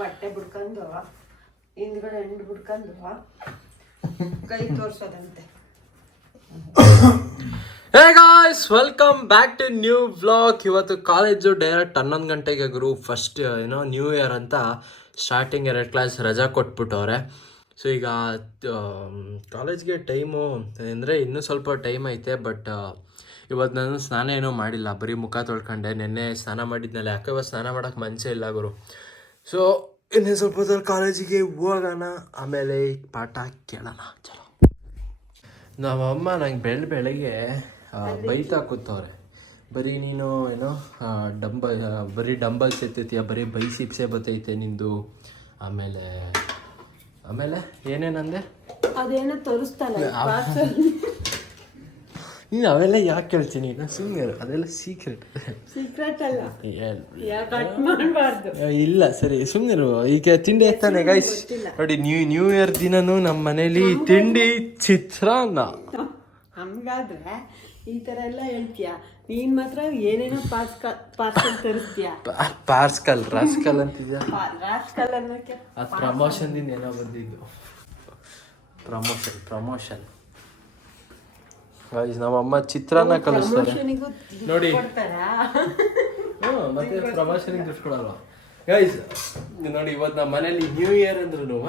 ಬಟ್ಟೆ ಬಿಡ್ಕೊಂಡು ಹಿಂದ್ಗಡೆ ಹೆಂಡು ಬಿಡ್ಕೊಂಡು ಕೈ ತೋರ್ಸೋದಂತೆ. Hey guys welcome back to new vlog ಇವತ್ತು ಕಾಲೇಜು ಡೈರೆಕ್ಟ್ ಹನ್ನೊಂದು ಗಂಟೆಗೆ ಗುರು ಫಸ್ಟ್ ಏನೋ ನ್ಯೂ ಇಯರ್ ಅಂತ ಸ್ಟಾರ್ಟಿಂಗ್ ಎರಡು ಕ್ಲಾಸ್ ರಜಾ ಕೊಟ್ಬಿಟ್ಟವ್ರೆ. ಸೊ ಈಗ ಕಾಲೇಜ್ಗೆ ಟೈಮು ಅಂದರೆ ಇನ್ನೂ ಸ್ವಲ್ಪ ಟೈಮ್ ಐತೆ ಬಟ್ ಇವತ್ತು ನಾನು ಸ್ನಾನ ಏನೂ ಮಾಡಿಲ್ಲ. ಬರೀ ಮುಖ ತೊಳ್ಕೊಂಡೆ. ನಿನ್ನೆ ಸ್ನಾನ ಮಾಡಿದ್ನಲ್ಲ. ಯಾಕೆ ಇವತ್ತು ಸ್ನಾನ ಮಾಡೋಕ್ಕೆ ಮನಸ್ಸೇ ಇಲ್ಲ ಗುರು. ಸೊ ಇನ್ನೇ ಸ್ವಲ್ಪ ಹೊತ್ತಲ್ಲಿ ಕಾಲೇಜಿಗೆ ಹೋಗೋಣ ಆಮೇಲೆ ಪಾಠ ಕೇಳೋಣ. ಚಲೋ. ನಮ್ಮಮ್ಮ ನಂಗೆ ಬೆಳ ಬೆಳಗ್ಗೆ ಬೈತಾ ಕೂತವ್ರೆ. ಬರೀ ನೀನು ಏನೋ ಡಂಬ ಬರೀ ಡಂಬಲ್ಸ್ ಎತ್ತೈತಿಯ ಬರೀ ಬೈಸಿಪ್ಸೆ ಬತ್ತೈತೆ ನಿಂದು. ಆಮೇಲೆ ಆಮೇಲೆ ಏನೇನಂದೆ? ಅದೇನೋ ತೋರಿಸ್ತಾನೆ ನೀನು ಅವೆಲ್ಲ ಯಾಕೆ ಕೇಳ್ತೀನಿ? ನಾನು ಸುಮ್ಮನೆ ಅದೆಲ್ಲ ಸೀಕ್ರೆಟ್ ಸೀಕ್ರೆಟ್ ಅಲ್ಲ. ಇಲ್ಲ ಸರಿ ಸುಮ್ಮನೆ ಈಗ ತಿಂಡಿ ಎತ್ತಾನೆ ಗೈಸ್ ನೋಡಿ ನ್ಯೂ ನ್ಯೂ ಇಯರ್ ದಿನನೂ ನಮ್ಮ ಮನೇಲಿ ತಿಂಡಿ ಚಿತ್ರಾನ್ನ. ಹಂಗಾದ್ರೆ ಈ ಥರ ಎಲ್ಲ ಹೇಳ್ತೀಯ? ನೀನ್ ಮಾತ್ರ ಏನೇನೋ ಪಾರ್ಸ್ಕಲ್ ಪಾರ್ಸಲ್ ತರಿಸ್ತೀಯ? ಪಾರ್ಸ್ಕಲ್ ರಾಸ್ಕಲ್ ಅಂತಿದ್ಯಾ? ರಾಸ್ಕಲ್ ಅನ್ನೋಕೆ ಪ್ರಮೋಷನ್ ದಿನ ಏನೋ ಬಂದಿದ್ದು. ಪ್ರಮೋಷನ್ ಪ್ರಮೋಷನ್ ಗೈಸ್ ನಮ್ಮಮ್ಮ ಚಿತ್ರಾನ್ನ ಕಲಿಸ್ತಾರೆ. ನೋಡಿ. ಮತ್ತೆ ಪ್ರಮೋಷನ್ಗೆ ದುಡ್ಡು ಕೊಡಲ್ಲ ಗೈಸ್ ನೋಡಿ ಇವತ್ತು ನಮ್ಮ ಮನೇಲಿ ನ್ಯೂ ಇಯರ್ ಅಂದ್ರೂ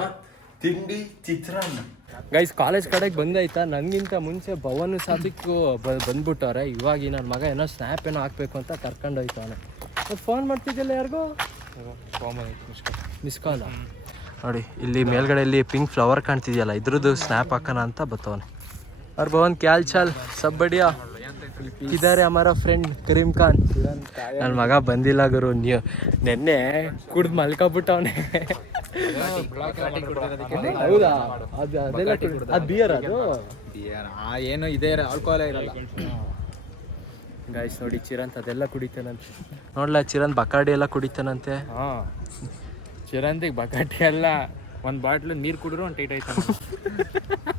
ತಿಂಡಿ ಚಿತ್ರಾನ್ನ. ಗೈಸ್ ಕಾಲೇಜ್ ಕಡೆಗೆ ಬಂದಾಯ್ತಾ? ನನಗಿಂತ ಮುಂಚೆ ಭವನ್ ಸಾಧಿಕ್ಕು ಬಂದ್ಬಿಟ್ಟವ್ರೆ. ಇವಾಗ ನನ್ನ ಮಗ ಏನೋ ಸ್ನ್ಯಾಪ್ ಏನೋ ಹಾಕ್ಬೇಕು ಅಂತ ಕರ್ಕೊಂಡು ಹೋಯ್ತವನೆ ಫೋನ್ ಮಾಡ್ತಿದ್ದಿಲ್ಲ ಯಾರಿಗೂ? ಮಿಸ್ ಕಾಲ್ ನೋಡಿ ಇಲ್ಲಿ ಮೇಲ್ಗಡೆ ಇಲ್ಲಿ ಪಿಂಕ್ ಫ್ಲವರ್ ಕಾಣ್ತಿದೆಯಲ್ಲ ಇದ್ರದ್ದು ಸ್ನ್ಯಾಪ್ ಹಾಕೋಣ ಅಂತ ಬತ್ತವನೆ. ಅವ್ರ ಭವನ್ ಕ್ಯಾಲ್ ಚಾಲ್ ಸಬ್ ಬಡಿಯಾ ಇದ್ದಾರೆ ಅಮರ ಫ್ರೆಂಡ್ ಕರೀಂ ಖಾನ್ ನನ್ನ ಮಗ ಬಂದಿಲ್ಲ ಗುರು ನೀವು ನೆನ್ನೆ ಕುಡ್ದು ಮಲ್ಕೊಬಿಟ್ಟವನೆ ಹೌದಾ? ಅದು ಅದೆಲ್ಲ ಅದು ಬಿಯರ್ ಅದು? ಏನು ಇದೆ ಆಲ್ಕೋಹಾಲ್ ಇರಲ್ಲ. ಗಾಯ್ಸ್ ನೋಡಿ ಚಿರಂತ್ ಅದೆಲ್ಲ ಕುಡಿತಾನಂತೆ. ನೋಡ್ಲಾ ಚಿರಂತ್ ಬಕಾಡಿ ಎಲ್ಲ ಕುಡಿತಾನಂತೆ. ಹಾಂ. ಚಿರಂತಿಗೆ ಬಕಾಟಿ ಎಲ್ಲ ಒಂದು ಬಾಟ್ಲು ನೀರು ಕುಡಿದ್ರು ಒಂದು ಟೈಟ್ ಆಯ್ತು ಅವ್ರ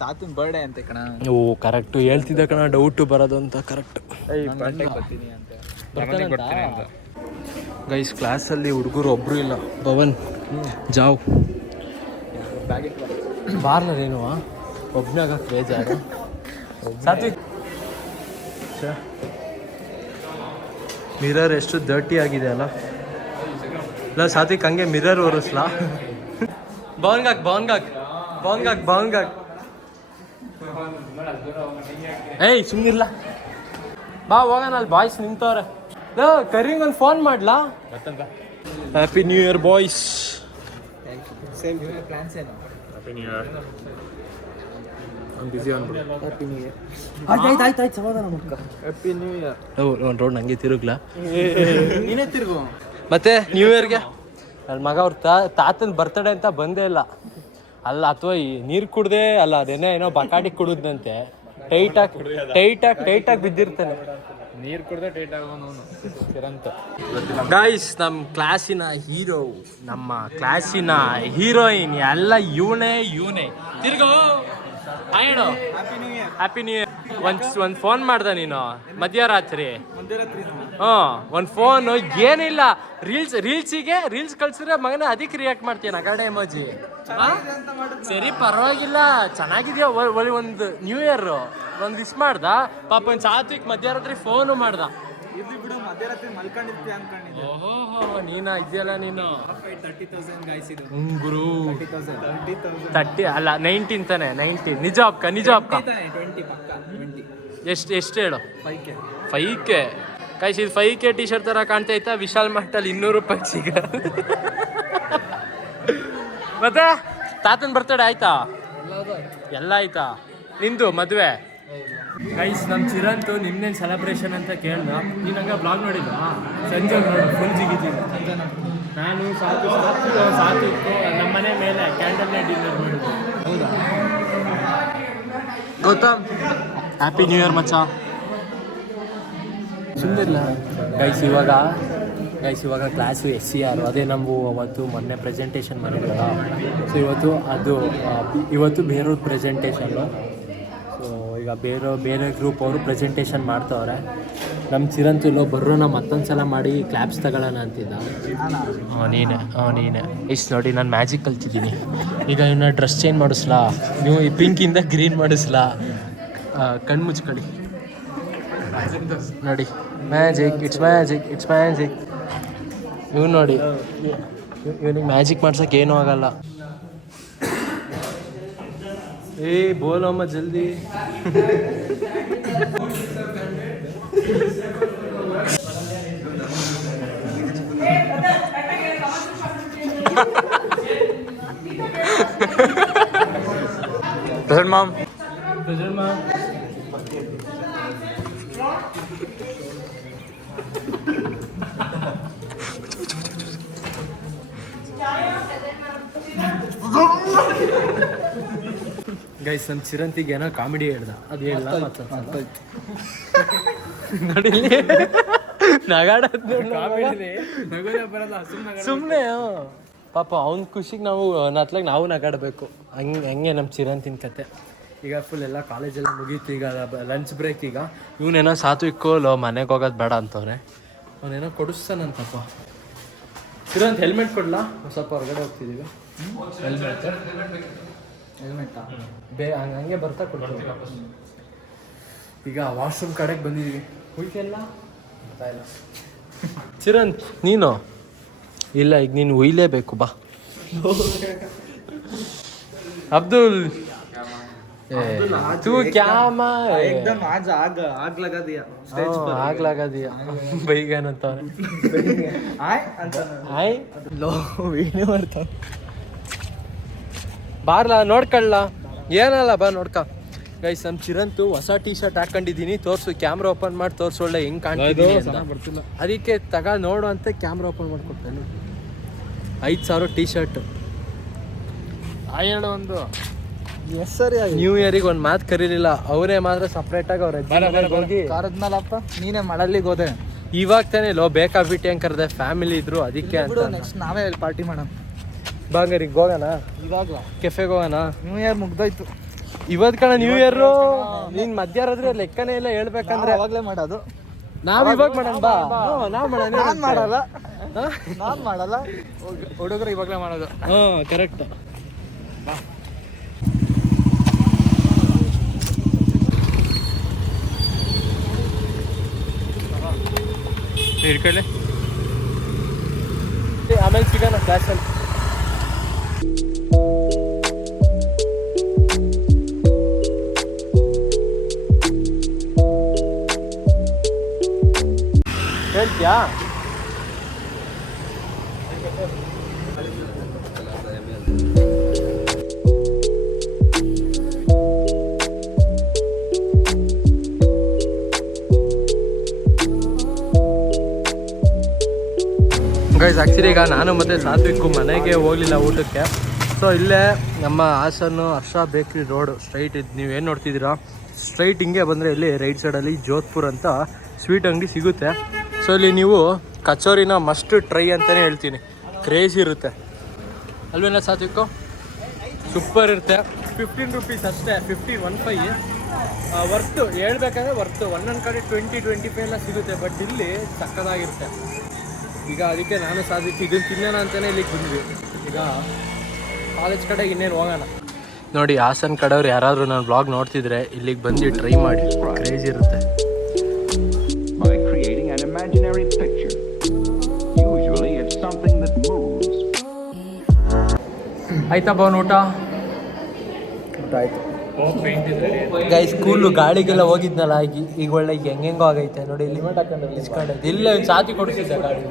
ತಾತನ ಬರ್ಡೇ ಅಂತೆ ಕಣ. ಓ ಕರೆಕ್ಟ್ ಹೇಳ್ತಿದ್ದ ಕಣ ಡೌಟ್ ಬರೋದು ಅಂತ ಕರೆಕ್ಟ್ ಬರ್ತೀನಿ. ಅಂತ. ಗೈಸ್ ಕ್ಲಾಸಲ್ಲಿ ಹುಡುಗರು ಒಬ್ರು ಇಲ್ಲ. ಭವನ್ ಜಾವ್. ಬಾರ್ಲರ್ ಏನು? ಒಬ್ನಾಗ ಬೇಜಾರು. ಸಾತ್ವಿಕ್. ಮಿರರ್ ಎಷ್ಟು ಡರ್ಟಿ ಆಗಿದೆ ಅಲ್ಲ? ಇಲ್ಲ ಸಾತ್ವಿಕ್ ಹಂಗೆ ಮಿರರ್ ಒರೆಸ್ಲಾ? ಭವನ್ಗಾಕ್ ಭವನ್ಗಾಕ್. ಭವನ್ಗಾಕ್ ಭವನ್ಗಾಕ್ ಏಯ್ ಸುಮ್ಮನಿರ್ಲ ಬಾ ಹೋಗೋಣ ಅಲ್ಲಿ ಬಾಯ್ಸ್ ನಿಂತವ್ರೆ. ಕರಿಂಗ್ ಒಂದು ಫೋನ್ ಮಾಡ್ಲಾ? ಹ್ಯಾಪಿ ನ್ಯೂ ಇಯರ್ ಬಾಯ್ಸ್ ಒಂದು ರೋಡ್ ನಂಗೆ ತಿರುಗ್ಲಾ? ನೀನೇ ತಿರುಗು. ಮತ್ತೆ ನ್ಯೂ ಇಯರ್ಗೆ ನನ್ನ ಮಗ ಅವ್ರ ತಾತನ ಬರ್ತಡೇ ಅಂತ ಬಂದೇ ಇಲ್ಲ. ಅಲ್ಲ ಅಥವಾ ಈ ನೀರು ಕುಡ್ದೆ ಅಲ್ಲ ಅದೇನೋ ಏನೋ ಬಕಾಡಿ ಟೈಟ್ ಟೈಟಾಗಿ ಟೈಟಾಗಿ ಟೈಟಾಗಿ ಬಿದ್ದಿರ್ತಾನೆ. ನೀರು ಕುಡ್ದೆ ಟೈಟ್ ಆಗೋನು. ಗೈಸ್ ಗಾಯ್ಸ್ ನಮ್ಮ ಕ್ಲಾಸಿನ ಹೀರೋ ನಮ್ಮ ಕ್ಲಾಸಿನ ಹೀರೋಯಿನ್ ಎಲ್ಲ ಇವನೇ ಇವನೇ. ತಿರ್ಗೋ ಹೇಳು ಹ್ಯಾಪಿ ನ್ಯೂ ಇಯರ್ ಒಂದ್ ಒಂದು ಫೋನ್ ಮಾಡ್ದೆ ನೀನು ಮಧ್ಯರಾತ್ರಿ. ಹ್ಞೂ ಒಂದು ಫೋನು ಏನಿಲ್ಲ. ರೀಲ್ಸ್ ರೀಲ್ಸಿಗೆ ರೀಲ್ಸ್ ಕಳ್ಸಿದ್ರೆ ಮಗನ ಅದಕ್ಕೆ ರಿಯಾಕ್ಟ್ ಮಾಡ್ತೀನಿ ನಗಾಡೆ ಎಮೋಜಿ ಸರಿ ಪರವಾಗಿಲ್ಲ. ಚೆನ್ನಾಗಿದ್ಯಾ ಒಳ್ಳೆ ಒಂದು ನ್ಯೂ ಇಯರ್ ಒಂದು ಇಸ್ ಮಾಡ್ದ? ಪಾಪ ಒಂದು ಸಾತ್ವಿಕ್ ಮಧ್ಯರಾತ್ರಿ ಫೋನು ಮಾಡ್ದ. ಫೈಕೆ ಬಿಡು ಮಧ್ಯರಾತ್ರಿ ಮಲ್ಕೊಂಡಿರ್ತೀಯ ಅನ್ಕೊಂಡಿದ್ದೆ. ಓಹೋ ನೀನ ಇದೆಯಲ್ಲ ನೀನು? ತರ್ಟಿ ತೌಸಂಡ್ ಗಾಯ್ಸ್ ಇದು. ಗುರು. ತರ್ಟಿ ತೌಸಂಡ್ ತರ್ಟಿ ಅಲ್ಲ ನೈನ್ಟೀನ್ ತಾನೆ ನೈನ್ಟೀನ್ ನಿಜ ಅಪ್ಕ ನಿಜ ಅಪ್ಕ ಟ್ವೆಂಟಿ ಪಕ್ಕ ಟ್ವೆಂಟಿ ಎಷ್ಟು ಎಷ್ಟು ಹೇಳು? ಫೈವ್ ಕೆ ಫೈವ್ ಕೆ ಕೈಸ್ ಇದು ಫೈವ್ ಕೆ ಟಿ ಶರ್ಟ್ ಥರ ಕಾಣ್ತೈತಾ ವಿಶಾಲ್ ಮಟ್ಟಲ್ಲಿ ಇನ್ನೂರು ರೂಪಾಯಿ ಸಿಗ ಮತ್ತೆ? ತಾತನ ಬರ್ತಡೆ ಆಯ್ತಾ? ಎಲ್ಲ ಆಯ್ತಾ? ನಿಂದು ಮದುವೆ? ಗೈಸ್ ನಮ್ಮ ಚಿರಂತು ನಿಮ್ದೇನು ಸೆಲೆಬ್ರೇಷನ್ ಅಂತ ಕೇಳ್ದ? ನೀನು ಹಂಗೆ ಬ್ಲಾಗ್ ನೋಡಿಲ್ವಾ? ಸಂಜೆ ನೋಡು ಫುಲ್ ಜಿಗಿದ್ದೀನಿ ನಾನು ಸಾಕು ಸಾಕು ಸಾಕು ನಮ್ಮ ಮನೆ ಮೇಲೆ ಕ್ಯಾಂಡಲ್ ಡಿನ್ನರ್ ಮಾಡಿದ್ದು ಹೌದಾ? ಗೌತಮ್ ಹ್ಯಾಪಿ ನ್ಯೂ ಇಯರ್ ಮಚ್ಚ. ಸುಂದಿರ್ಲ? ಗೈಸ್ ಇವಾಗ ಗೈಸ್ ಇವಾಗ ಕ್ಲಾಸು ಎಸ್ ಸಿ ಆರ್ ಅದೇ ನಾವು ಅವತ್ತು ಮೊನ್ನೆ ಪ್ರೆಸೆಂಟೇಷನ್ ಮಾಡಿದ್ರಲ್ಲ. ಸೊ ಇವತ್ತು ಅದು ಇವತ್ತು ಬೇರೆಯವ್ರ ಪ್ರೆಸೆಂಟೇಷನ್ನು ಸೊ ಈಗ ಬೇರೆ ಬೇರೆ ಗ್ರೂಪ್ ಅವರು ಪ್ರೆಸೆಂಟೇಷನ್ ಮಾಡ್ತವ್ರೆ. ನಮ್ಮ ಚಿರಂತಿಲ್ಲೋ ಬರ್ರು ನಾವು ಮತ್ತೊಂದು ಸಲ ಮಾಡಿ ಕ್ಲಾಪ್ಸ್ ತಗೊಳ್ಳೋಣ ಅಂತಿದ್ದ. ಹಾಂ, ನೀನೆ ಹಾಂ, ನೀನೆ. ಇಷ್ಟು ನೋಡಿ ನಾನು ಮ್ಯಾಜಿಕ್ ಕಲ್ತಿದ್ದೀನಿ ಈಗ ಇವನ್ನ ಡ್ರೆಸ್ ಚೇಂಜ್ ಮಾಡಿಸ್ಲಾ? ನೀವು ಈ ಪಿಂಕಿಂದ ಗ್ರೀನ್ ಮಾಡಿಸ್ಲಾ? ಕಣ್ಣು ಮುಚ್ಕೊಳ್ಳಿ ನೋಡಿ. Magic it's magic it's magic ಇವ್ ನೋಡಿ. ಇವನಿಗೆ ಮ್ಯಾಜಿಕ್ ಮಾಡ್ಸಕ್ಕೆ ಏನೂ ಆಗಲ್ಲ. ಏ ಬೋಲಮ್ಮ ಜಲ್ದಿ. Present ma'am. ಗೈಸ್ ನಮ್ಮ ಚಿರಂತಿಗೆ ಏನೋ ಕಾಮಿಡಿ ಹೇಳ್ದ. ಅದು ಹೇಳ್ದ? ನೋಡಿ ನಗಾಡೋದು ಸುಮ್ಮನೆ ಪಾಪ ಅವ್ನ ಖುಷಿಗೆ ನಾವು ನತ್ಲಾಗ ನಾವು ನಗಾಡಬೇಕು. ಹಂಗೆ ಹಂಗೆ ನಮ್ಮ ಚಿರಂತಿನ ಕತೆ. ಈಗ ಫುಲ್ ಎಲ್ಲ ಕಾಲೇಜಲ್ಲಿ ಮುಗೀತು ಈಗ ಲಂಚ್ ಬ್ರೇಕ್ ಈಗ. ಇವನೇನೋ ಸಾತು ಇಕ್ಕೋಲು ಮನೆಗೆ ಹೋಗೋದು ಬೇಡ ಅಂತವ್ರೆ. ಅವನೇನೋ ಕೊಡಿಸ್ತಾನಂತಪ್ಪ ಚಿರಂತ್ ಹೆಲ್ಮೆಟ್ ಕೊಡ್ಲಾ? ಸ್ವಲ್ಪ ಹೊರಗಡೆ ಹೋಗ್ತಿದ್ದೀವಿ ಹೆಲ್ಮೆಟ್ ಹೆಲ್ಮೆಟ್ಟಾ ಬೇ ಹಂಗೆ ಹಂಗೆ ಬರ್ತಾ ಕೊಡ್ತೀವಿ ಈಗ ವಾಶ್ರೂಮ್ ಕಡೆಗೆ ಬಂದಿದ್ದೀವಿ ಉಯ್ಕೆಲ್ಲ ಬರ್ತಾ ಇಲ್ಲ ಚಿರಂತ್ ನೀನು ಇಲ್ಲ ಈಗ ನೀನು ಒಯ್ಲೇಬೇಕು ಬಾ ಅಬ್ದುಲ್ तू क्या मा एकदम आज आग आग लगा दिया ಆಗ್ ಲಗದಿಯ ಬೈಗೇನಂತ आय ಅಂತ ಹಾಯ್ ಲೋ ವೀಡಿಯೋ ಮಾಡ್ತಾವ ಬಾರ್ಲಾ ನೋಡ್ಕೊಳ್ಳ ಏನಲ್ಲ ಬಾ ನೋಡ್ಕ. ಗೈಸ್ ನಮ್ಮ ಚಿರಂತು ಹೊಸ ಟಿ ಶರ್ಟ್ ಹಾಕೊಂಡಿದ್ದೀನಿ. ತೋರ್ಸು ಕ್ಯಾಮ್ರಾ ಓಪನ್ ಮಾಡಿ ತೋರ್ಸು ಒಳ್ಳೆ ಹೆಂಗ್ ಕಾಣ್ತಿದ್ದೀನಿ ಅಂತ. ಅದಕ್ಕೆ ತಗ ನೋಡು ಅಂತ ಕ್ಯಾಮ್ರಾ ಓಪನ್ ಮಾಡ್ಕೊಡ್ತೇನೆ ಐದು ಸಾವಿರ ಟಿ ಶರ್ಟ್ ಹೇಳು ಒಂದು. ಎಸ್ ಸರಿ ನ್ಯೂ ಇಯರಿಗೆ ಒಂದು ಮಾತು ಕರೀಲಿಲ್ಲ. ಅವರೇ ಮಾತ್ರ ಸಪ್ರೇಟಾಗಿ ಅವ್ರ ಹೋಗಿ. ಕಾರದ್ನಲ್ಲಪ್ಪ ನೀನೇ ಮಡಲಿಗೆ ಹೋದೆ. ಇವಾಗ ತಾನೇ ಲೋ ಬೇಕಾಬಿಟ್ಟು ಹೆಂಗ್ ಕರೆದೆ? ಫ್ಯಾಮಿಲಿ ಇದ್ರು ಅದಕ್ಕೆ ಅಂತ ನೆಕ್ಸ್ಟ್ ನಾವೇ ಪಾರ್ಟಿ ಮಾಡೋಣ. ಬಾಂಗರಿಗೆ ಹೋಗೋಣ ಇವಾಗ ಕೆಫೆಗೆ ಹೋಗೋಣ ನ್ಯೂ ಇಯರ್ ಮುಗ್ದೋಯ್ತು. ಇವತ್ ಕಣ ನ್ಯೂ ಇಯರ್ ನೀನ್ ಮಧ್ಯಾಹ್ನ ಲೆಕ್ಕನೇ ಇಲ್ಲ ಹೇಳ್ಬೇಕಂದ್ರೆ. ಅವಾಗ್ಲೇ ಮಾಡೋದು. ನಾವ್ ಇವಾಗ ಮಾಡೋಣ ಬಾ. ನಾವ್ ಮಾಡೋಣ ಮಾಡಲ್ಲ? ನಾನ್ ಮಾಡಲ್ಲ. ಹುಡುಗರು ಇವಾಗಲೇ ಮಾಡೋದು. ಹಾ ಕರೆಕ್ಟ್ ಇಟ್ಕೊಳ್ಳಿ ಆಮೇಲೆ ಸಿಗೋಣ ಕ್ಲಾಸಲ್ಲಿ ಹೇಳ್ತೀಯಾ? ಗೈಸ್ ಆ್ಯಕ್ಚುಲಿ ಈಗ ನಾನು ಮತ್ತು ಸಾತ್ವಿಕ್ಕು ಮನೆಗೆ ಹೋಗಲಿಲ್ಲ ಊಟಕ್ಕೆ. ಸೊ ಇಲ್ಲೇ ನಮ್ಮ ಹಾಸನ್ನು ಹರ್ಷ ಬೇಕ್ರಿ ರೋಡ್ ಸ್ಟ್ರೈಟ್ ಇದು ಏನು ನೋಡ್ತಿದ್ದೀರಾ? ಸ್ಟ್ರೈಟ್ ಹಿಂಗೆ ಬಂದರೆ ಇಲ್ಲಿ ರೈಟ್ ಸೈಡಲ್ಲಿ ಜೋಧ್ಪುರ್ ಅಂತ ಸ್ವೀಟ್ ಅಂಗಡಿ ಸಿಗುತ್ತೆ. ಸೊ ಇಲ್ಲಿ ನೀವು ಕಚೋರಿನ ಮಸ್ಟ್ ಟ್ರೈ ಅಂತಲೇ ಹೇಳ್ತೀನಿ. ಕ್ರೇಜ್ ಇರುತ್ತೆ. ಅಲ್ವೇನ ಸಾತ್ವಿಕ್ಕು ಸೂಪರ್ ಇರುತ್ತೆ. ಫಿಫ್ಟೀನ್ ರುಪೀಸ್ ಅಷ್ಟೇ ಫಿಫ್ಟಿ ಒನ್ ಫೈ ವರ್ತು ಹೇಳ್ಬೇಕಂದ್ರೆ ವರ್ತು ಒಂದೊಂದು ಕಡೆ ಟ್ವೆಂಟಿ ಟ್ವೆಂಟಿ ಫೈವ್ ಎಲ್ಲ ಸಿಗುತ್ತೆ ಬಟ್ ಇಲ್ಲಿ ಸಕ್ಕದಾಗಿರುತ್ತೆ. ಈಗ ಅದಕ್ಕೆ ನಾನು ಸಾಧಿಸಿ ಇದನ್ನು ತಿನ್ನೋಣ ಅಂತಲೇ ಇಲ್ಲಿಗೆ ಬಂದ್ವಿ. ಈಗ ಕಾಲೇಜ್ ಕಡೆ ಇನ್ನೇನು ಹೋಗೋಣ. ನೋಡಿ, ಹಾಸನ್ ಕಡೆಯವ್ರು ಯಾರಾದರೂ ನಾನು ಬ್ಲಾಗ್ ನೋಡ್ತಿದ್ರೆ ಇಲ್ಲಿಗೆ ಬಂದು ಟ್ರೈ ಮಾಡಿ. ಕ್ರೇಜ್ ಇರುತ್ತೆ. ಆಯ್ತಾ ಭವನ್ ಊಟ? ಆಯ್ತು. ಗೈ ಸ್ಕೂಲು ಗಾಡಿಗೆಲ್ಲ ಹೋಗಿದ್ನಲ್ಲ ಆಗಿ ಈಗ ಒಳ್ಳೆ ಈಗ ಹೆಂಗೆಂಗೋ ಆಗೈತೆ. ನೋಡಿ ಇಲ್ಲಿ ಇಸ್ಕೊಂಡೈತೆ ಇಲ್ಲ ಒಂದು ಸಾತಿ ಕೊಡಿಸಿದ್ದೆ ಗಾಡಿ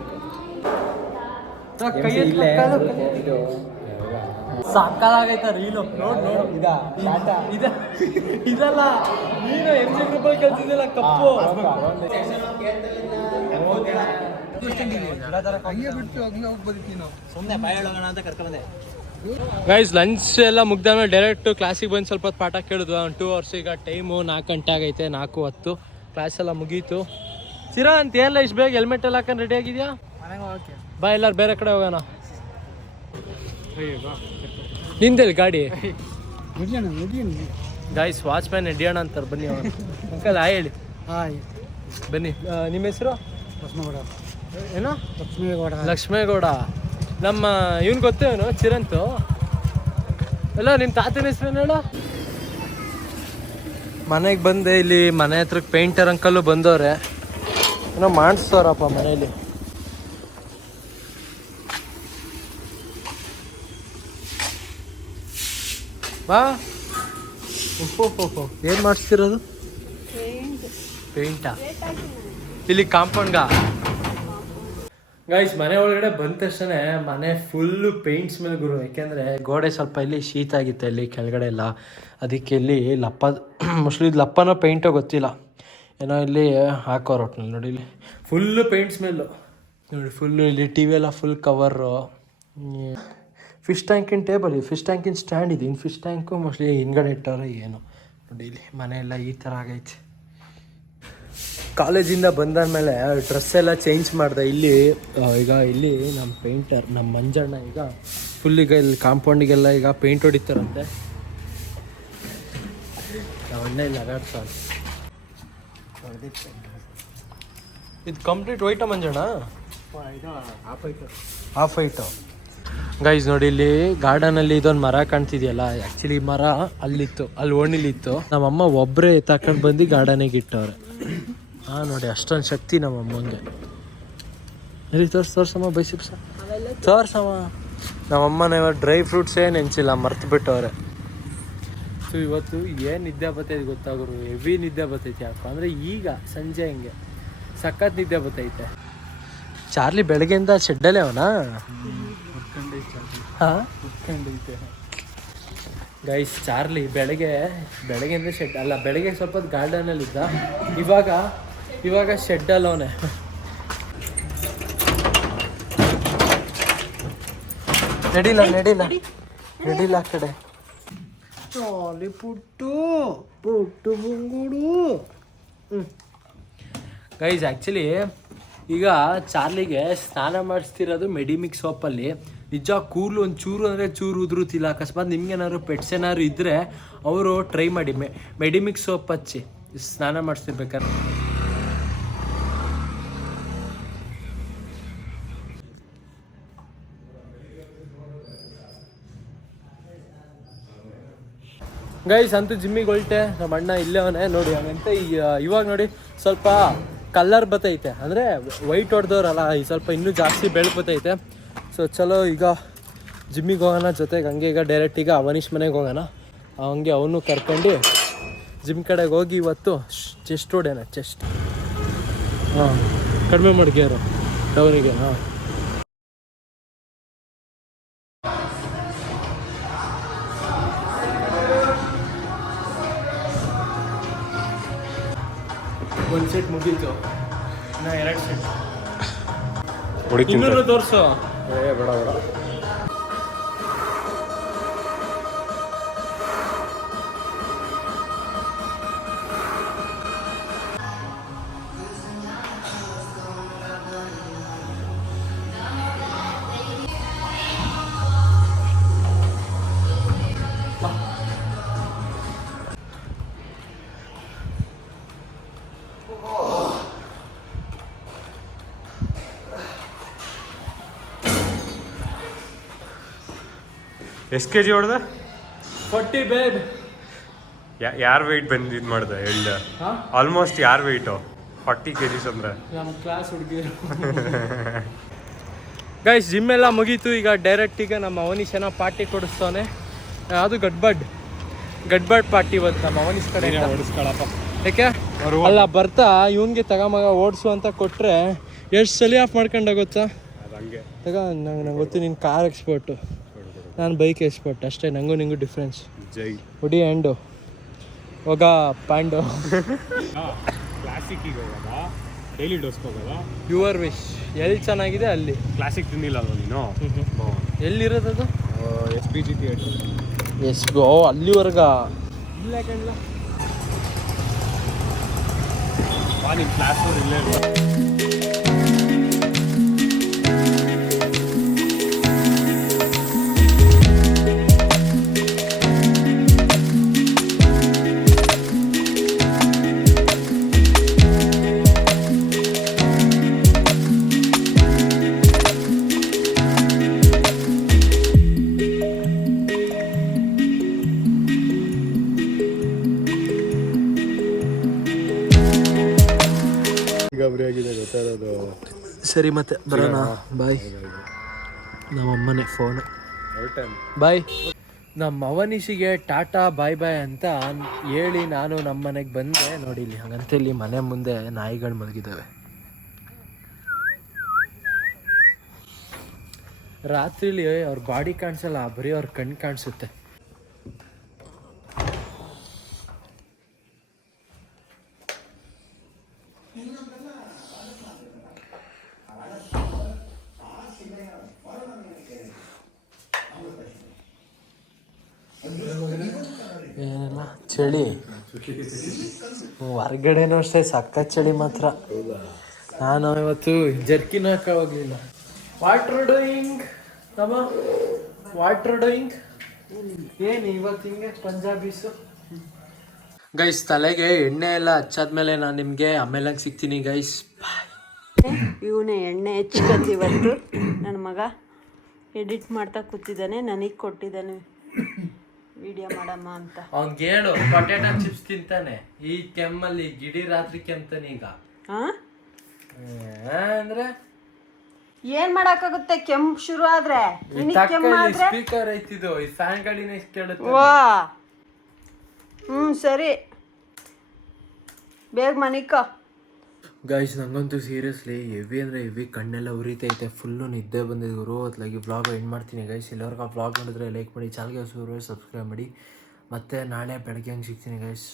ಸಾಕಾಗೈತ ರೀಲು ನೋಡ್ ನೋಡು. ಇದ. ಇದಲ್ಲ. ನೀನು ಸುಮ್ಮನೆ ಜಿ ಹೇಳೋಣ ಕಲ್ತಿದ್ದಿಲ್ಲ ಕಪ್ಪು. ಗೈಸ್ ಲಂಚ್ ಎಲ್ಲ ಮುಗ್ದಾದ್ಮೇಲೆ ಡೈರೆಕ್ಟ್ ಕ್ಲಾಸಿಗೆ ಬಂದು ಸ್ವಲ್ಪ ಹೊತ್ತು ಪಾಠ ಕೇಳಿದ್ವಿ ಒಂದು ಟೂ ಅವರ್ಸ್ ಈಗ ಟೈಮು ನಾಲ್ಕು ಗಂಟೆ ಆಗೈತೆ ನಾಲ್ಕು ಹತ್ತು. ಕ್ಲಾಸ್ ಎಲ್ಲ ಮುಗೀತು. ಚಿರಾ ಅಂತ ಏನಿಲ್ಲ ಇಷ್ಟು ಬೇಗ ಹೆಲ್ಮೆಟ್ ಎಲ್ಲ ಹಾಕೊಂಡು ರೆಡಿ ಆಗಿದ್ಯಾ? ಬಾ ಎಲ್ಲಾರು ಬೇರೆ ಕಡೆ ಹೋಗೋಣ. ನಿಂದೆಲ್ಲಿ ಗಾಡಿ? ಗಾಯ್ಸ್ ವಾಚ್ಮ್ಯಾನ್ ಹಿಡಿಯೋಣ ಅಂತಾರೆ ಬನ್ನಿ ಅವನು ಅಂಕಲ್ ಆ ಹೇಳಿ. ಹಾಯ್. ಬನ್ನಿ. ನಿಮ್ಮ ಹೆಸರು? ಲಕ್ಷ್ಮೇಗೌಡ. ಏನೋ? ಲಕ್ಷ್ಮೇಗೌಡ. ಲಕ್ಷ್ಮೇಗೌಡ. ನಮ್ಮ ಇವನ್ ಗೊತ್ತೇವನು ಚಿರಂತು. ಎಲ್ಲ ನಿಮ್ಮ ತಾತನ ಹೆಸರು ಹೇಳು? ಮನೆಗೆ ಬಂದೆ ಇಲ್ಲಿ ಮನೆ ಹತ್ರ ಪೇಂಟರ್ ಅಂಕಲ್ಲು ಬಂದವ್ರೆ. ಏನೋ ಮಾಡಿಸ್ತವ್ರಪ್ಪ ಮನೇಲಿ ಬಾ. ಏನು ಮಾಡಿಸ್ತಿರೋದು? ಪೇಂಟಾ? ಇಲ್ಲಿ ಕಾಂಪೌಂಡ್ಗ? ಗೈಸ್ ಮನೆ ಒಳಗಡೆ ಬಂದ ತಕ್ಷಣ ಮನೆ ಫುಲ್ಲು ಪೇಂಟ್ಸ್ ಮೇಲೆ ಗುರು, ಯಾಕೆಂದರೆ ಗೋಡೆ ಸ್ವಲ್ಪ ಇಲ್ಲಿ ಶೀತ ಆಗಿತ್ತು, ಇಲ್ಲಿ ಕೆಳಗಡೆ ಎಲ್ಲ. ಅದಕ್ಕೆ ಇಲ್ಲಿ ಲಪ್ಪ ಮೋಸ್ಟ್ಲಿ ಲಪ್ಪನೋ ಪೇಂಟೋ ಗೊತ್ತಿಲ್ಲ. ಏನೋ ಇಲ್ಲಿ ಹಾಕೋರು ಒಟ್ನಲ್ಲಿ ನೋಡಿ ಇಲ್ಲಿ. ಫುಲ್ಲು ಪೇಂಟ್ಸ್ ಮೇಲು. ನೋಡಿ ಫುಲ್ಲು ಇಲ್ಲಿ ಟಿ ವಿ ಎಲ್ಲ ಫುಲ್ ಕವರು ಫಿಶ್ ಟ್ಯಾಂಕಿನ ಟೇಬಲ್ ಫಿಶ್ ಟ್ಯಾಂಕಿನ ಸ್ಟ್ಯಾಂಡ್ ಇದೆ. ಇನ್ನು ಫಿಶ್ ಟ್ಯಾಂಕು ಮೋಸ್ಟ್ಲಿ ಹಿಂಗಡೆ ಇಟ್ಟವ್ರೆ ಏನು. ನೋಡಿ ಇಲ್ಲಿ ಮನೆ ಎಲ್ಲ ಈ ಥರ ಆಗೈತೆ. ಕಾಲೇಜಿಂದ ಬಂದಾದ್ಮೇಲೆ ಡ್ರೆಸ್ ಎಲ್ಲ ಚೇಂಜ್ ಮಾಡಿದೆ. ಇಲ್ಲಿ ಈಗ ಇಲ್ಲಿ ನಮ್ಮ ಪೇಂಟರ್ ನಮ್ಮ ಮಂಜಣ್ಣ ಈಗ ಫುಲ್ ಈಗ ಇಲ್ಲಿ ಕಾಂಪೌಂಡಿಗೆಲ್ಲ ಈಗ ಪೇಂಟ್ ಹೊಡಿತಾರಂತೆ. ಇದು complete white Manjanna? Half white guys ನೋಡಿ ಇಲ್ಲಿ ಗಾರ್ಡನಲ್ಲಿ ಇದೊಂದು ಮರ ಕಾಣ್ತಿದೆಯಲ್ಲ ಆ್ಯಕ್ಚುಲಿ ಮರ ಅಲ್ಲಿತ್ತು, ಅಲ್ಲಿ ಓಣಿಲಿತ್ತು. ನಮ್ಮಮ್ಮ ಒಬ್ಬರೇ ತಕೊಂಡು ಬಂದು ಗಾರ್ಡನಿಗೆ ಇಟ್ಟವ್ರೆ. ಹಾಂ ನೋಡಿ ಅಷ್ಟೊಂದು ಶಕ್ತಿ ನಮ್ಮ ಅಮ್ಮಂಗೆ. ಇಲ್ಲಿ ತೋರ್ಸ್ ತೋರ್ಸಮ್ಮ. ಬೈಸಿಪ್ಸ ತೋರ್ಸಮ್ಮ ನಮ್ಮಮ್ಮನ ಇವಾಗ ಡ್ರೈ ಫ್ರೂಟ್ಸೇ ನೆನ್ಸಿಲ್ಲ ಮರ್ತು ಬಿಟ್ಟವ್ರೆ. ಸೊ ಇವತ್ತು ಏನು ನಿದ್ದೆ ಬರ್ತೈತೆ ಗೊತ್ತಾಗೋರು ಹೆವಿ ನಿದ್ದೆ ಬರ್ತೈತೆ ಯಾಕೋ ಅಂದರೆ ಈಗ ಸಂಜೆ ಹಂಗೆ. ಸಖತ್ ನಿದ್ದೆ ಬರ್ತೈತೆ. ಚಾರ್ಲಿ ಬೆಳಗ್ಗೆಯಿಂದ ಶೆಡ್ಡಲ್ಲೇ ಅವನಾ? ಹಾಂ? ಗೈಸ್ ಚಾರ್ಲಿ ಬೆಳಗ್ಗೆ ಬೆಳಗ್ಗೆಯಿಂದ ಶೆಡ್ ಅಲ್ಲ ಬೆಳಗ್ಗೆ ಸ್ವಲ್ಪ ಗಾರ್ಡನಲ್ಲಿದ್ದ ಗಾರ್ಡನಲ್ಲಿ ಇದ್ದ ಇವಾಗ ಇವಾಗ ಶೆಡ್ ಅವನೇ ನಡಿಲ್ಲ ನಡಿಲ್ಲ ನಡಿಲ್ಲ ಆ ಕಡೆ. ಚಾಲಿ ಪುಟ್ಟು ಪುಟ್ಟು ಬುಂಗುಡು ಗೈಸ್ ಆ್ಯಕ್ಚುಲಿ ಈಗ ಚಾರ್ಲಿಗೆ ಸ್ನಾನ ಮಾಡಿಸ್ತಿರೋದು ಮೆಡಿಮಿಕ್ ಸೋಪಲ್ಲಿ. ನಿಜ ಕೂದಲು ಒಂದು ಚೂರು ಅಂದರೆ ಚೂರು ಉದುರುತ್ತಿಲ್ಲ ಅಕಸ್ಮಾತ್ ನಿಮ್ಗೇನಾದ್ರು ಪೆಟ್ಸ್ ಏನಾದ್ರು ಇದ್ದರೆ ಅವರು ಟ್ರೈ ಮಾಡಿ. ಮೆ ಮೆಡಿಮಿಕ್ ಸೋಪ್ ಹಚ್ಚಿ. ಸ್ನಾನ ಮಾಡಿಸ್ತಿರ್ಬೇಕಾದ್ರೆ. ಗೈಸ್, ಅಂತೂ ಜಿಮ್ಮಿಗೆ ಹೊಲ್ಟೆ. ನಮ್ಮ ಅಣ್ಣ ಇಲ್ಲೇ ಅವನೇ. ನೋಡಿ ಅವನಂತ ಇವಾಗ ನೋಡಿ ಸ್ವಲ್ಪ ಕಲ್ಲರ್ ಬತ್ತೈತೆ. ಅಂದರೆ ವೈಟ್ ಹೊಡೆದವ್ರಲ್ಲ, ಈ ಸ್ವಲ್ಪ ಇನ್ನೂ ಜಾಸ್ತಿ ಬೆಳ್ಕೊತೈತೆ ಸೊ ಚಲೋ, ಈಗ ಜಿಮ್ಮಿಗೆ ಹೋಗೋಣ. ಜೊತೆಗೆ ಹಂಗೆ ಈಗ ಡೈರೆಕ್ಟ್ ಈಗ ಅವನೀಶ್ ಮನೆಗೆ ಹೋಗೋಣ. ಹಂಗೆ ಅವನು ಕರ್ಕೊಂಡು ಜಿಮ್ ಕಡೆಗೆ ಹೋಗಿ ಇವತ್ತು ಚೆಸ್ಟ್ ಹೊಡ್ಯಾನ ಚೆಸ್ಟ್ ಹಾಂ, ಕಡಿಮೆ ಮಾಡ್ಗ್ಯಾರು ಡೌನಿಗೆ ಹಾಂ. ಒಂದು ಸೆಟ್ ಮುಗೀತು. ನಾ ಎರಡು ಸೆಟ್. ಇನ್ನೂರು ತೋರಿಸು. ಬೇಡ ಬೇಡ. ಎಷ್ಟು ಕೆ ಜಿ ಹೊಡೆದ? ಫೋರ್ಟಿ ಬೇಬ್ ಯಾರು ವೆಯ್ಟ್ ಬಂದು ಇದು ಮಾಡ್ದೆ? ಹೇಳ್ದ. ಆಲ್ಮೋಸ್ಟ್ ಯಾರು ವೆಯ್ಟು ಫಾರ್ಟಿ ಕೆ ಜಿಸ್ ಅಂದ್ರೆ. ನಮ್ಮ ಕ್ಲಾಸ್ ಹುಡುಗಿರು. ಗೈಸ್ ಜಿಮ್ ಎಲ್ಲ ಮುಗೀತು. ಈಗ ಡೈರೆಕ್ಟ್ ಈಗ ನಮ್ಮ ಅವನೀಶನ ಪಾರ್ಟಿ ಕೊಡಿಸ್ತಾನೆ ಅದು ಗಡ್ಬಡ್. ಗಡ್ಬಡ್ ಪಾರ್ಟಿ ಇವತ್ತು ನಮ್ಮ ಅವನೀಶ್ ಕಡೆ ಓಡಿಸ್ಕೊಳಪ್ಪ. ಯಾಕೆ? ಅಲ್ಲ ಬರ್ತಾ ಇವನ್ಗೆ ತಗಮಗ ಓಡಿಸು ಅಂತ ಕೊಟ್ರೆ ಎಷ್ಟು ಸಲಿ ಆಫ್ ಮಾಡ್ಕೊಂಡ ಗೊತ್ತಾ? ಅದು ಹಂಗೆ. ತಗ ನಂಗೆ ನಂಗೆ ಗೊತ್ತು ನಿನ್ನ ಕಾರ್ ಎಕ್ಸ್ಪರ್ಟು ನಾನು ಬೈಕ್ ಎಕ್ಸ್ಪರ್ಟ್ ಅಷ್ಟೇ ನನಗೂ ನಿಂಗೂ ಡಿಫ್ರೆನ್ಸ್ ಜೈ. ಹುಡಿ ಆ್ಯಂಡು ಹೋಗ ಪ್ಯಾಂಡು ಕ್ಲಾಸಿಕ್ಕಿಗೆ ಹೋಗೋದ? ಡೈಲಿ ಡೋಸ್ಗೆ ಹೋಗೋದ? ಯುವರ್ ವಿಶ್ ಎಲ್ಲಿ ಚೆನ್ನಾಗಿದೆ ಅಲ್ಲಿ? ಕ್ಲಾಸಿಕ್ ತಿಂದಿಲ್ಲ ಅದು ನೀನು? ಎಲ್ಲಿರೋದದು? ಎಸ್ ಪಿ ಜಿ ಥಿಯೇಟರ್ ಎಸ್ ಓ ಅಲ್ಲಿವರೆಗ? ಇಲ್ಲ ಕಣ್ಣ. ಬಾ ನಿಮ್ಮ ಕ್ಲಾಸ್ ಇಲ್ಲೇ ಸರಿ ಮತ್ತೆ ಬರೋಣ. ಬಾಯ್ ನಮ್ಮಮ್ಮನೇ ಫೋನ್ ಬಾಯ್ ನಮ್ಮ ಅವನೀಶಿಗೆ ಟಾಟಾ ಬಾಯ್ ಬಾಯ್ ಅಂತ ಹೇಳಿ ನಾನು ನಮ್ಮ ಮನೆಗೆ ಬಂದೆ. ನೋಡಿ ಇಲ್ಲಿ ಹಾಗಂತ ಇಲ್ಲಿ ಮನೆ ಮುಂದೆ ನಾಯಿಗಳು ಮಲಗಿದ್ದಾವೆ ರಾತ್ರಿಲಿ ಅವ್ರ ಬಾಡಿ ಕಾಣಿಸಲ್ಲ ಬರೀ ಅವ್ರ ಕಣ್ಣು ಕಾಣಿಸುತ್ತೆ ಏನಿಲ್ಲ ಚಳಿ. ಹೊರ್ಗಡೆನೂ ಅಷ್ಟೇ ಸಕ್ಕ ಚಳಿ ಮಾತ್ರ. ನಾನು ಇವತ್ತು ಜರ್ಕಿನ ಹಾಕ ಹೋಗ್ಲಿಲ್ಲ. ವಾಟ್ರ್ ಡೂಯಿಂಗ್ ತಮ್ಮ? ವಾಟರ್ ಡೂಯಿಂಗ್ ಏನು ಇವತ್ತು ಹಿಂಗೆ ಪಂಜಾಬೀಸು ಗೈಸ್ ತಲೆಗೆ ಎಣ್ಣೆ ಎಲ್ಲ ಹಚ್ಚಾದ್ಮೇಲೆ ನಾನು ನಿಮಗೆ ಆಮೇಲೆ ಸಿಗ್ತೀನಿ ಗೈಸ್ ಇವನೇ ಎಣ್ಣೆ ಹೆಚ್ಕತ್ ಇವತ್ತು. ನನ್ನ ಮಗ ಎಡಿಟ್ ಮಾಡ್ತಾ ಕೂತಿದ್ದಾನೆ, ನನಗೆ ಕೊಟ್ಟಿದ್ದಾನೆ. ವಿಡಿಯೋ ಮಾಡಮ್ಮ ಅಂತ. ಅವ್ನ್ ಹೇಳು ಪೊಟ್ಯಾಟೊ ಚಿಪ್ಸ್ ತಿಂತಾನೆ. ಈ ಕೆಮ್ಮಲ್ಲಿ ಗಿಡಿ ರಾತ್ರಿ ಕೆಮ್ತಾನೆ ಈಗ. ಆ? ಅಂದ್ರೆ? ಏನ್ ಮಾಡಕ್ಕಾಗುತ್ತೆ? ಕೆಂಪ್ ಶುರು ಆದ್ರೆ? ನಿನಗ್ ಕೆಮ್ಮು ಆದ್ರೆ? ಸ್ಪೀಕರ್ ಐತಿದು ಈ ಫ್ಯಾನ್ ಗಾಡಿನ ಕೇಳುತ್ತೆ ವಾ. ಹ್ಞೂ ಸರಿ. ಬೇಗ ಮನಿಕ. ಗೈಸ್ ನಂಗಂತೂ ಸೀರಿಯಸ್ಲಿ ಹೆವಿ ಅಂದರೆ ಹೆವಿ ಕಣ್ಣೆಲ್ಲ ಉರಿತೈತೆ ಫುಲ್ಲು ನಿದ್ದೆ ಬಂದಿದೆ ಗುರು. ಅತ್ಲಾಗಿ ವ್ಲಾಗ್ ಎಂಡ್ ಮಾಡ್ತೀನಿ ಗಾಯ್ಸ್ ಎಲ್ಲರಿಗೂ ಆ ವ್ಲಾಗ್ ನೋಡಿದ್ರೆ ಲೈಕ್ ಮಾಡಿ ಚಾನಲ್ಗೆ ಸಬ್ಸ್ಕ್ರೈಬ್ ಮಾಡಿ. ಮತ್ತು ನಾಳೆ ಬೆಳಗ್ಗೆ ಹಂಗೆ ಸಿಗ್ತೀನಿ ಗೈಸ್